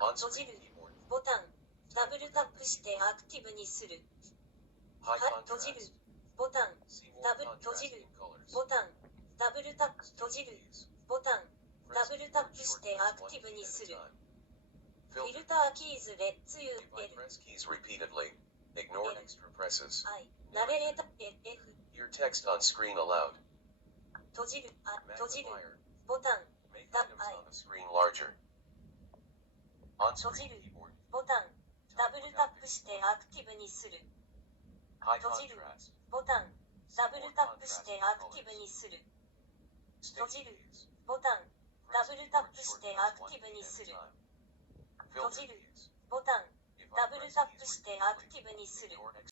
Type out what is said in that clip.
閉じるボタン、ダブルタップしてアクティブにする。閉じるボタン、ダブル閉じるボタン、ダブルタップ閉じるボタン、ダブルタップしてアクティブにする。フィルターキーズレッツユー L Press keys repeatedly. Ignore extra presses. I ナレータ F Your text on screen aloud. 閉じる閉じるボタン Make Tab items I on the screen larger. On 閉じ screen る keyboard. ボタンダブルタップしてアクティブにする。 High 閉じる contrast. ボタンダブルタップしてアクティブにする。閉 Sticky じる keys. ボタンダ Press ブルタッ keyboard プして shortcuts アク one ティブ key に at す a る。 time. 閉 Filter じる keys. ボタン If ダ I ブル press タッ keys プして repeatedly, アクティブにする。 ignore